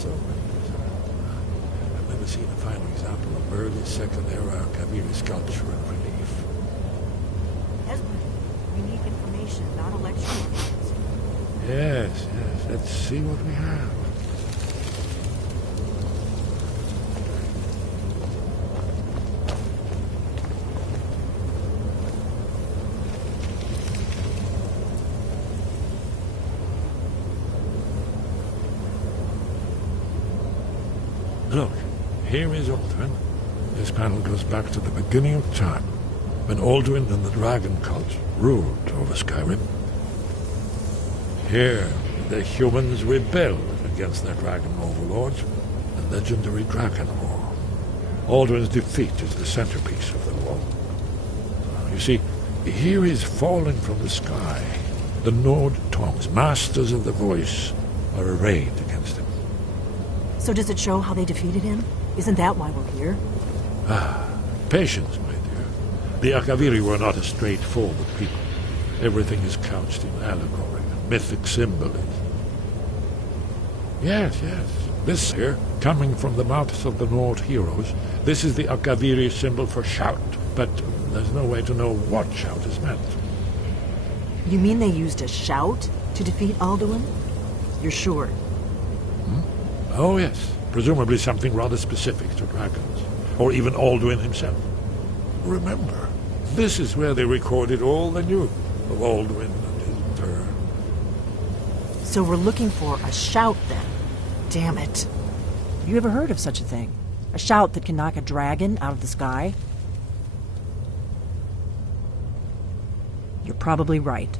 so many years ago. I've never seen a finer example of early Second Era Kaviri sculpture and relief. Esmond, we need information, not a lecture. Yes. Let's see what we have. Look, here is Alduin. This panel goes back to the beginning of time, when Alduin and the dragon cult ruled over Skyrim. Here, the humans rebelled against their dragon overlords, the legendary Dragon War. Alduin's defeat is the centerpiece of the war. You see, here is falling from the sky. The Nord Tongs, masters of the voice, are arrayed against him. So does it show how they defeated him? Isn't that why we're here? Patience, my dear. The Akaviri were not a straightforward people. Everything is couched in allegory and mythic symbolism. Yes. This here, coming from the mouths of the Nord heroes, this is the Akaviri symbol for shout, but there's no way to know what shout is meant. You mean they used a shout to defeat Alduin? You're sure? Oh, yes. Presumably something rather specific to dragons, or even Alduin himself. Remember, this is where they recorded all they knew of Alduin and his burn. So we're looking for a shout, then. Damn it. You ever heard of such a thing? A shout that can knock a dragon out of the sky? You're probably right.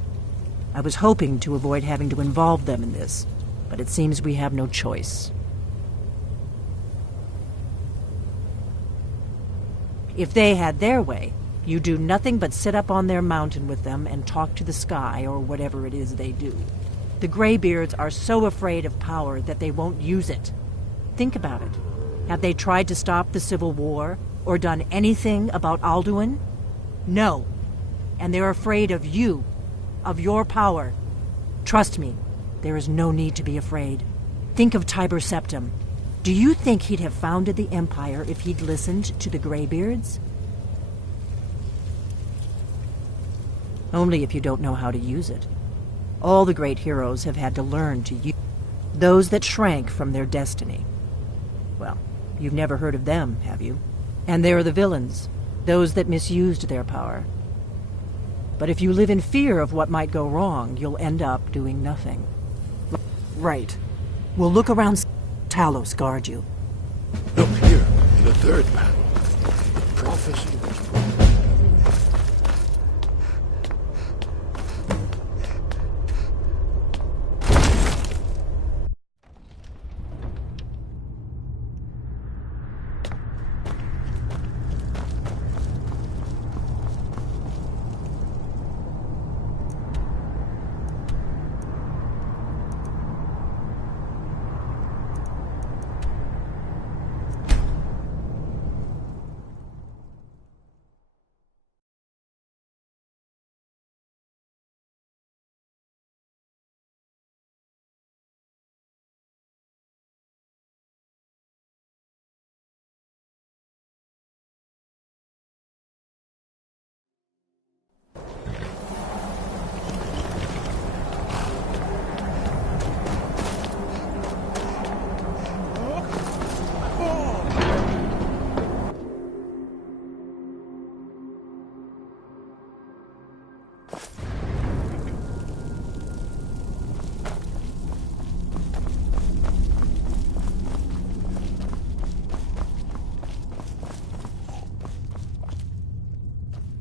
I was hoping to avoid having to involve them in this, but it seems we have no choice. If they had their way, you do nothing but sit up on their mountain with them and talk to the sky or whatever it is they do. The Greybeards are so afraid of power that they won't use it. Think about it. Have they tried to stop the Civil War or done anything about Alduin? No. And they're afraid of you, of your power. Trust me, there is no need to be afraid. Think of Tiber Septim. Do you think he'd have founded the Empire if he'd listened to the Greybeards? Only if you don't know how to use it. All the great heroes have had to learn to use those that shrank from their destiny. Well, you've never heard of them, have you? And there are the villains, those that misused their power. But if you live in fear of what might go wrong, you'll end up doing nothing. Right. We'll look around. Talos guard you. Look here, in the third panel. The prophecy was fulfilled.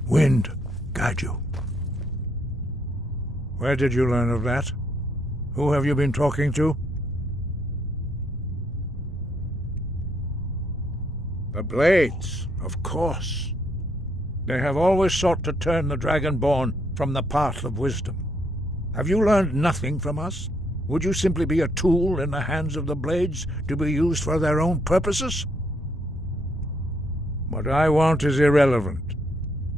Wind guide you. Where did you learn of that? Who have you been talking to? The Blades, of course. They have always sought to turn the Dragonborn from the path of wisdom. Have you learned nothing from us? Would you simply be a tool in the hands of the Blades to be used for their own purposes? What I want is irrelevant.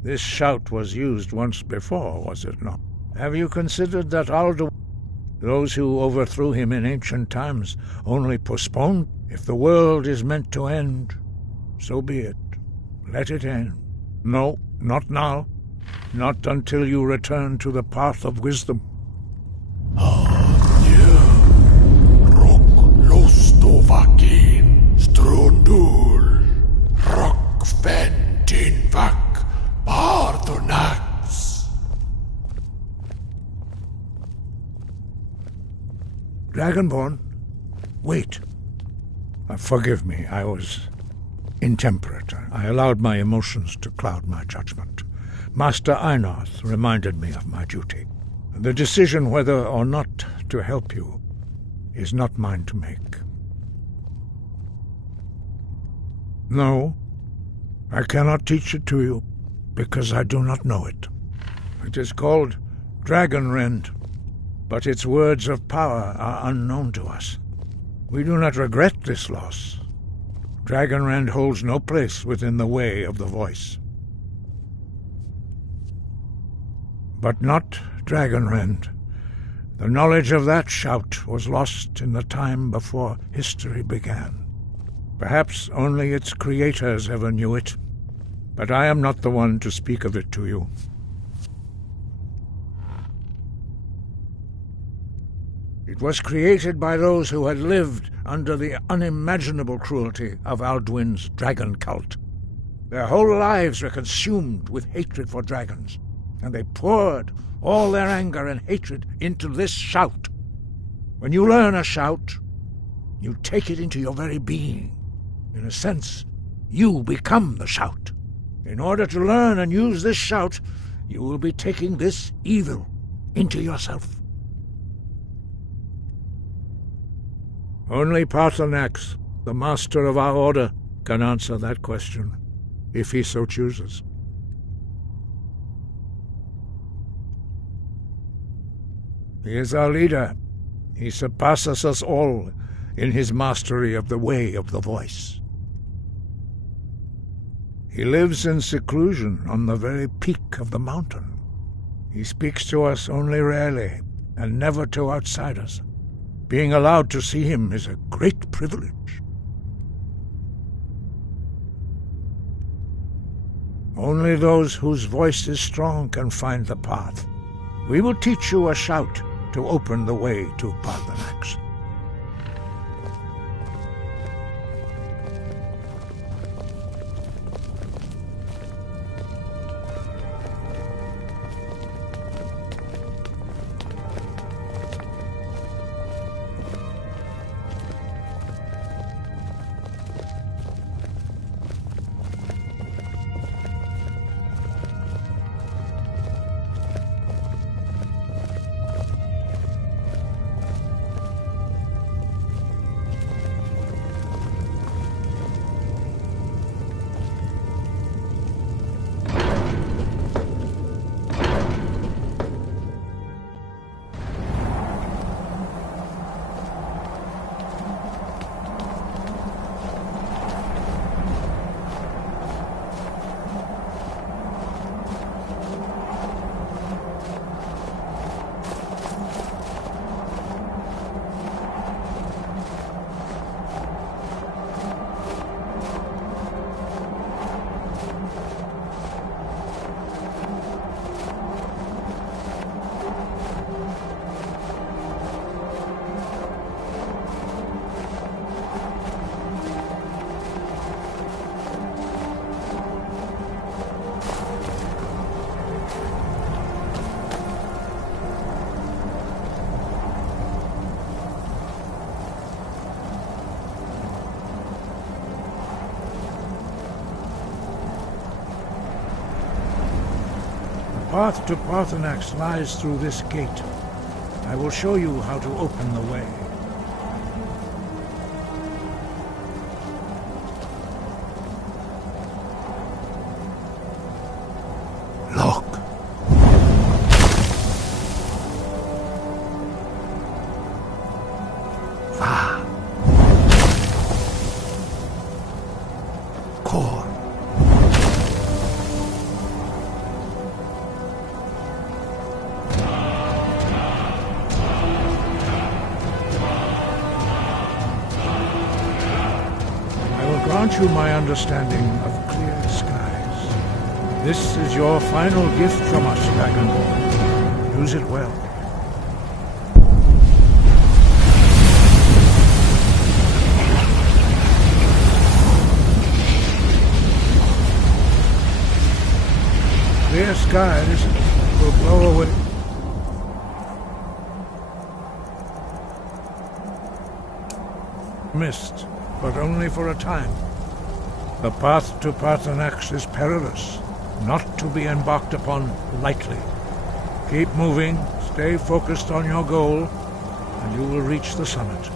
This shout was used once before, was it not? Have you considered that Alduin Those who overthrew him in ancient times only postponed. If the world is meant to end, so be it. Let it end. No, not now. Not until you return to the path of wisdom. Dragonborn, wait. Forgive me, I was intemperate. I allowed my emotions to cloud my judgment. Master Einarth reminded me of my duty. The decision whether or not to help you is not mine to make. No, I cannot teach it to you, because I do not know it. It is called Dragonrend, but its words of power are unknown to us. We do not regret this loss. Dragonrend holds no place within the way of the voice. But not Dragonrend. The knowledge of that shout was lost in the time before history began. Perhaps only its creators ever knew it, but I am not the one to speak of it to you. It was created by those who had lived under the unimaginable cruelty of Alduin's dragon cult. Their whole lives were consumed with hatred for dragons, and they poured all their anger and hatred into this shout. When you learn a shout, you take it into your very being. In a sense, you become the shout. In order to learn and use this shout, you will be taking this evil into yourself. Only Paarthurnax, the master of our order, can answer that question, if he so chooses. He is our leader. He surpasses us all in his mastery of the way of the voice. He lives in seclusion on the very peak of the mountain. He speaks to us only rarely, and never to outsiders. Being allowed to see him is a great privilege. Only those whose voice is strong can find the path. We will teach you a shout to open the way to Paarthurnax. The path to Paarthurnax lies through this gate. I will show you how to open the way. Look. Va. Kor. grant you my understanding of clear skies. This is your final gift from us, Dragonborn. Use it well. Clear skies will blow away. Mist, but only for a time. The path to Paarthurnax is perilous, not to be embarked upon lightly. Keep moving, stay focused on your goal, and you will reach the summit.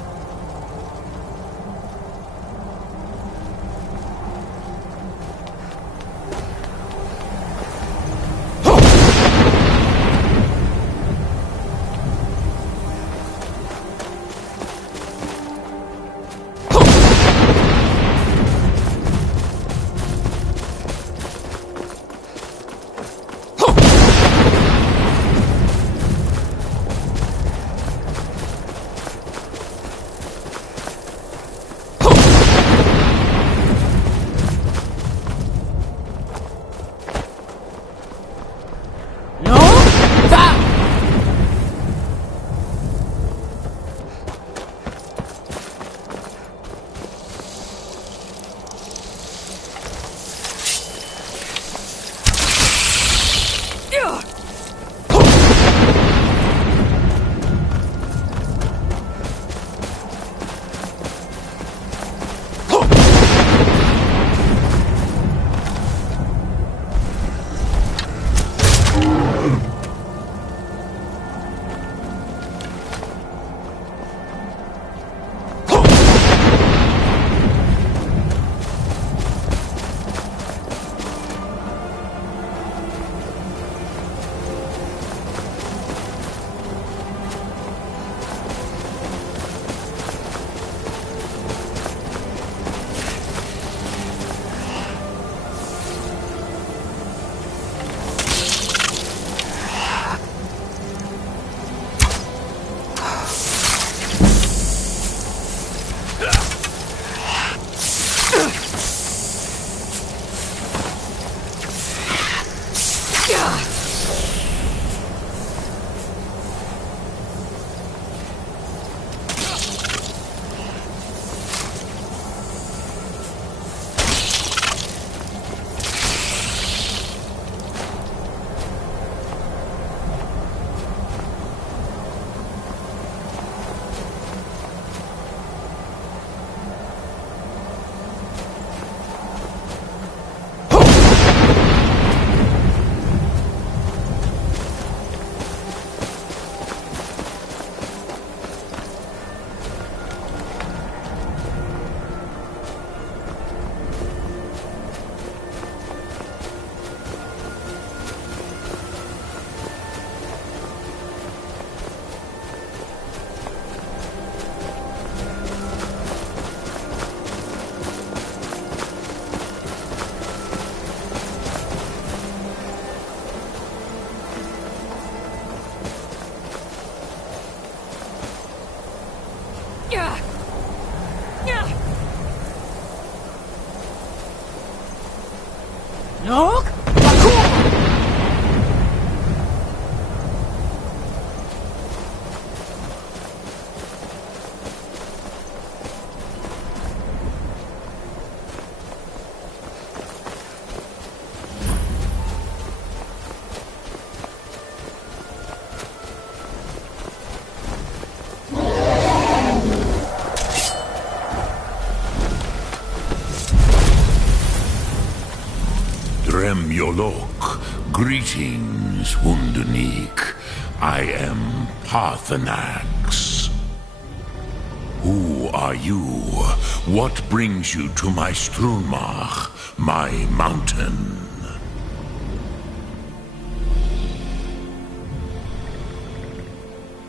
Look! Yolok, greetings, Hundunik. I am Paarthurnax. Who are you? What brings you to my Strunmach, my mountain?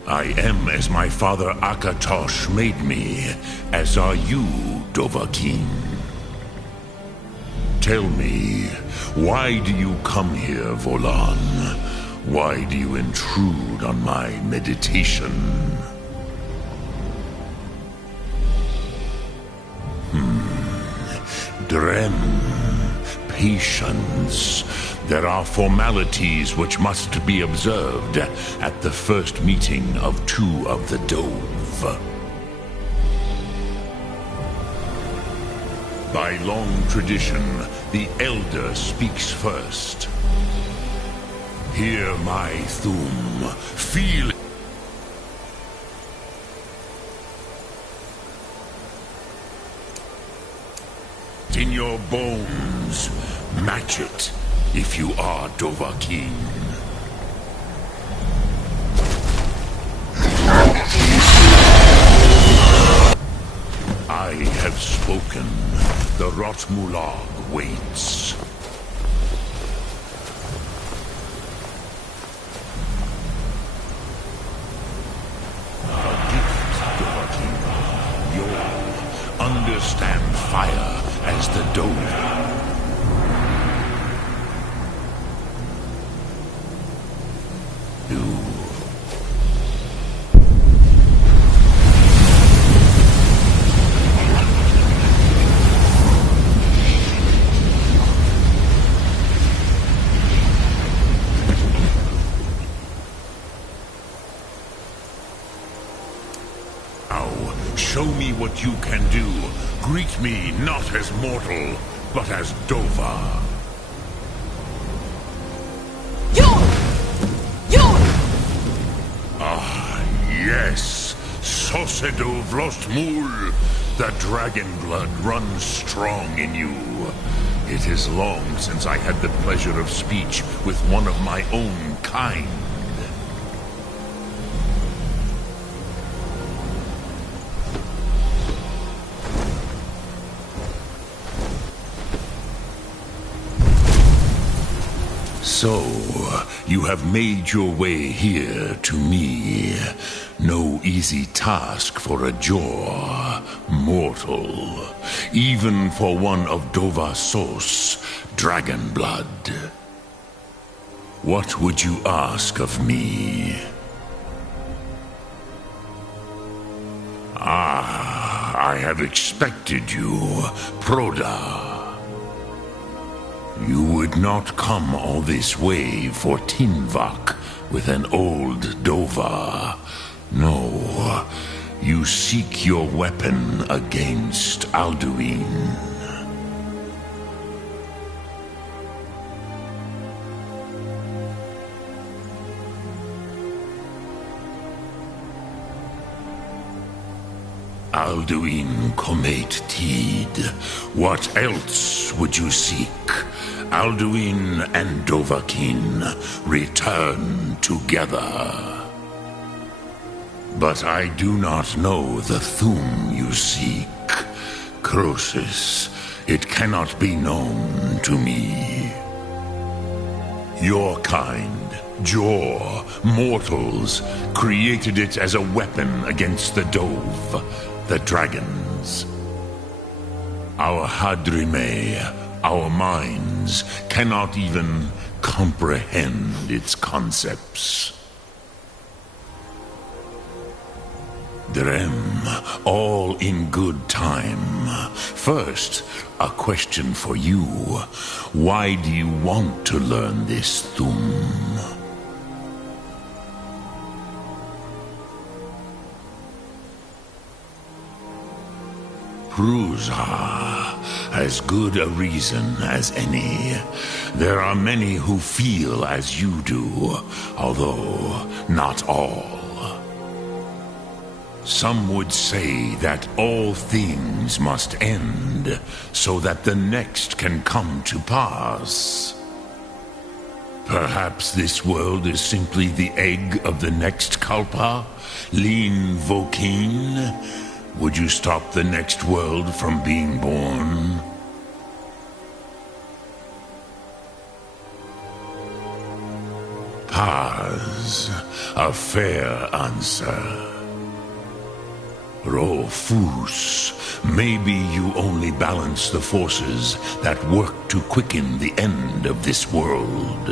I am as my father Akatosh made me, as are you, Dovahkiin. Tell me, why do you come here, Volan? Why do you intrude on my meditation? Drem, patience. There are formalities which must be observed at the first meeting of two of the Dove. By long tradition, the Elder speaks first. Hear my Thum. Feel it in your bones. Match it if you are Dovahkiin. I have spoken. The Rotmulag waits. A gift, Dovahkiin. You'll understand fire as the Dove. Show me what you can do. Greet me not as mortal, but as Dova. Ah, yes. Sosedo Vrostmul. The dragon blood runs strong in you. It is long since I had the pleasure of speech with one of my own kind. So, you have made your way here to me. No easy task for a Jor, mortal. Even for one of Dovasos, dragon blood. What would you ask of me? Ah, I have expected you, Proda. You would not come all this way for Tinvak with an old Dova. No, you seek your weapon against Alduin. Alduin Comate Teed. What else would you seek? Alduin and Dovahkiin return together. But I do not know the Thum you seek. Croesus, it cannot be known to me. Your kind, Jor, mortals, created it as a weapon against the Dove, the dragons. Our Hadrime, our minds, cannot even comprehend its concepts. Drem, all in good time. First, a question for you. Why do you want to learn this Thum? Prusa, as good a reason as any. There are many who feel as you do, although not all. Some would say that all things must end, so that the next can come to pass. Perhaps this world is simply the egg of the next Kalpa, Lin Vokin. Would you stop the next world from being born? Paz, a fair answer. Rofus, maybe you only balance the forces that work to quicken the end of this world.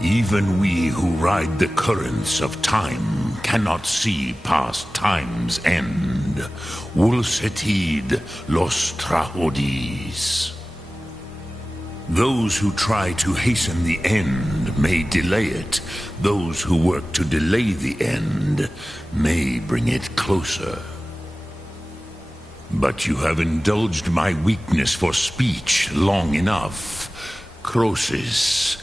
Even we who ride the currents of time cannot see past time's end. Ulsetid los trahodis. Those who try to hasten the end may delay it. Those who work to delay the end may bring it closer. But you have indulged my weakness for speech long enough, Croesus.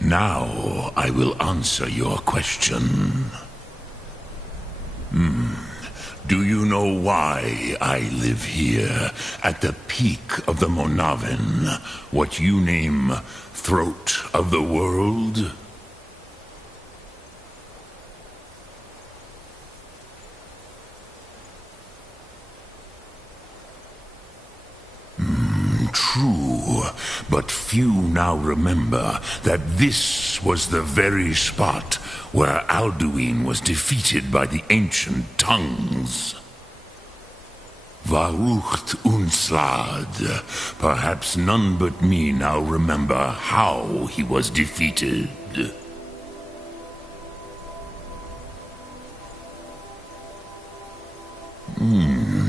Now I will answer your question. Do you know why I live here, at the peak of the Monavin, what you name Throat of the World? True, but few now remember that this was the very spot where Alduin was defeated by the ancient tongues. Varucht Unslad. Perhaps none but me now remember how he was defeated.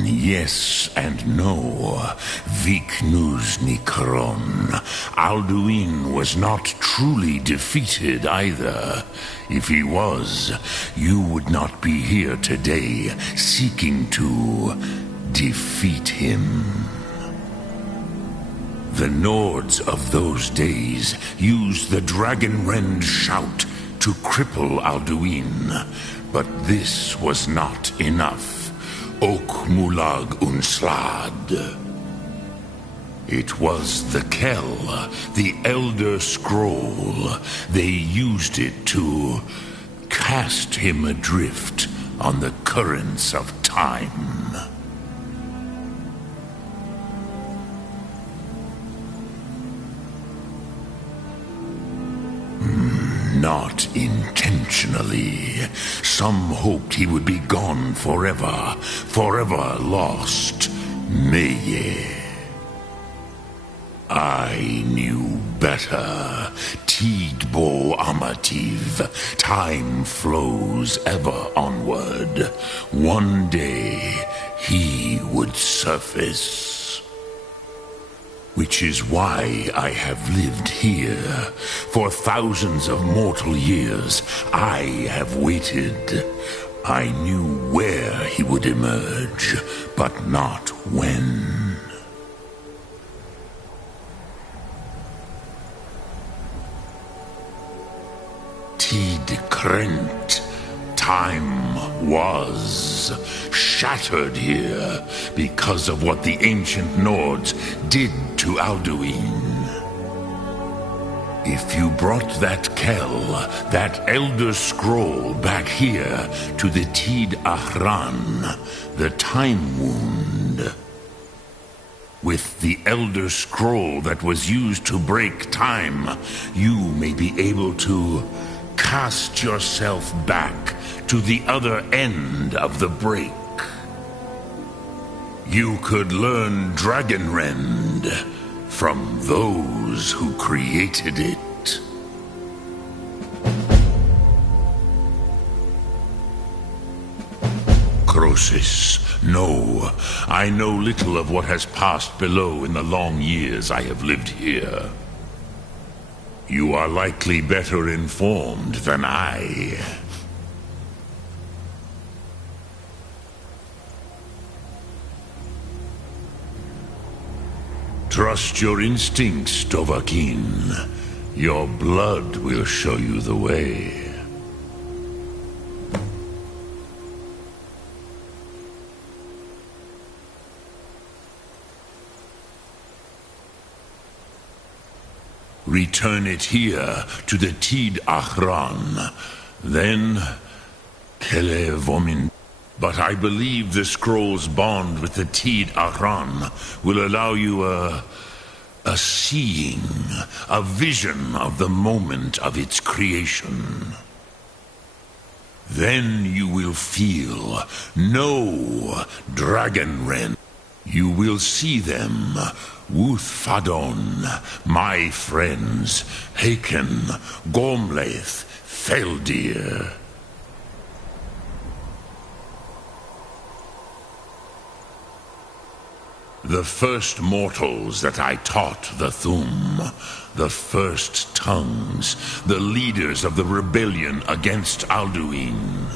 Yes and no. Viknus Nikron. Alduin was not truly defeated either. If he was, you would not be here today seeking to defeat him. The Nords of those days used the Dragonrend shout to cripple Alduin, but this was not enough. Ok Mulag Unslad. It was the Kell, the Elder Scroll. They used it to cast him adrift on the currents of time. Not intentionally. Some hoped he would be gone forever, forever lost. Meye. I knew better. Tidbo Amativ. Time flows ever onward. One day he would surface. Which is why I have lived here. For thousands of mortal years, I have waited. I knew where he would emerge, but not when. Tid Krent. Time was shattered here because of what the ancient Nords did to Alduin. If you brought that Kell, that Elder Scroll back here to the Tid Ahran, the Time Wound, with the Elder Scroll that was used to break time, you may be able to cast yourself back to the other end of the break. You could learn Dragonrend from those who created it. Croesus, no, I know little of what has passed below in the long years I have lived here. You are likely better informed than I. Trust your instincts, Dovahkiin. Your blood will show you the way. Return it here to the Tid Ahran. Then, Kele Vomin. But I believe the scroll's bond with the Tid Ahran will allow you a seeing, a vision of the moment of its creation. Then you will feel, know Dragonrend. You will see them, Wuthfadon, my friends, Haken, Gormlaith, Feldir. The first mortals that I taught the Thum, the first tongues, the leaders of the rebellion against Alduin.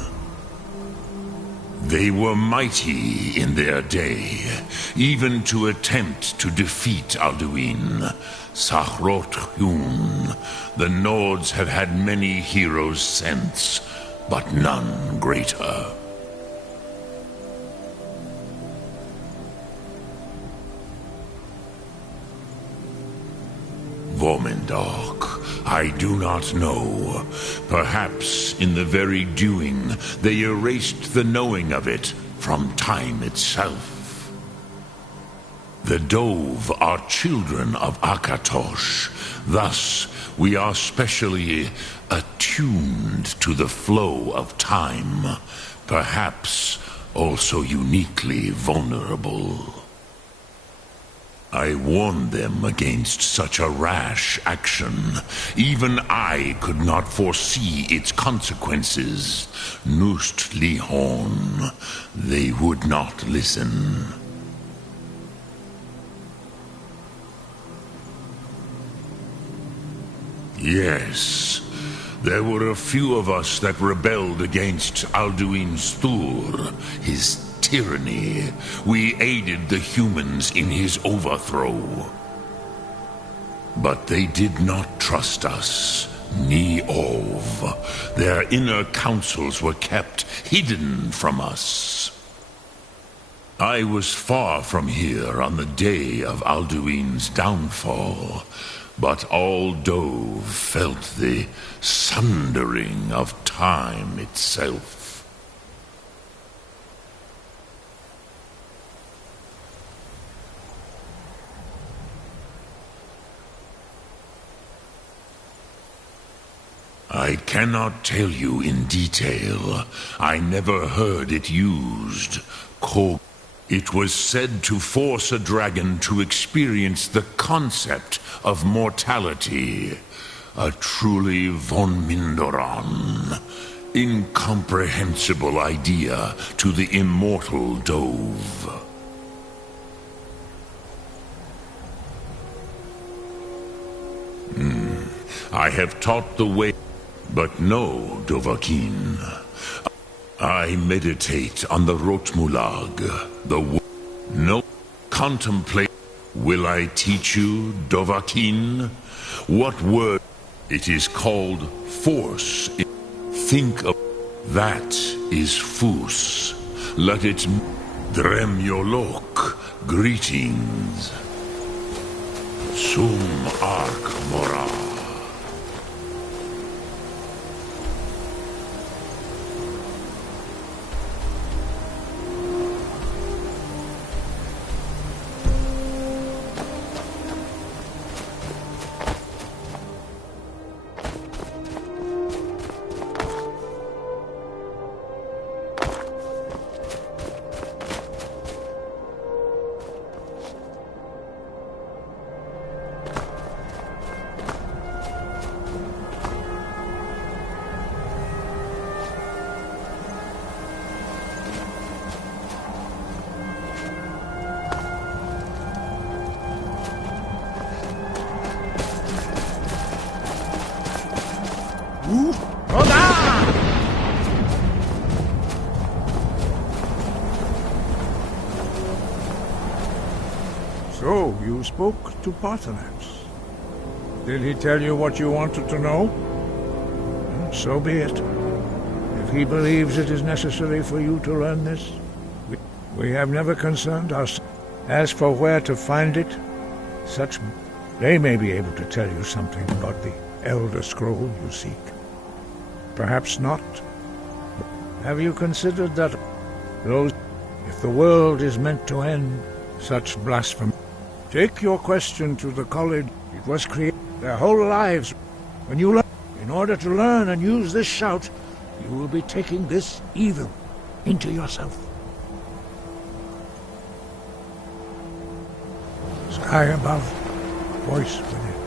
They were mighty in their day, even to attempt to defeat Alduin. Sahrot Hun, the Nords have had many heroes since, but none greater. Vormendok, I do not know. Perhaps in the very doing, they erased the knowing of it from time itself. The Dove are children of Akatosh. Thus, we are specially attuned to the flow of time. Perhaps also uniquely vulnerable. I warned them against such a rash action. Even I could not foresee its consequences. Nust Lihon, they would not listen. Yes, there were a few of us that rebelled against Alduin Stur, his tyranny. We aided the humans in his overthrow. But they did not trust us, ni Ov. Their inner counsels were kept hidden from us. I was far from here on the day of Alduin's downfall, but all Dove felt the sundering of time itself. I cannot tell you in detail. I never heard it used. It was said to force a dragon to experience the concept of mortality. A truly von Mindoran, incomprehensible idea to the immortal Dove. I have taught the way. But no, Dovahkiin. I meditate on the Rotmulag, no, contemplate. Will I teach you, Dovahkiin? What word? It is called force. Think of that is Fus. Let it Dremyolok. Greetings. Sum Ark Mora. So, you spoke to Paarthurnax. Did he tell you what you wanted to know? So be it. If he believes it is necessary for you to learn this, we have never concerned ourselves. As for where to find it, they may be able to tell you something about the Elder Scroll you seek. Perhaps not. Have you considered that if the world is meant to end, such blasphemy? Take your question to the college. It was created their whole lives. When you learn, in order to learn and use this shout, you will be taking this evil into yourself. Sky above, voice within.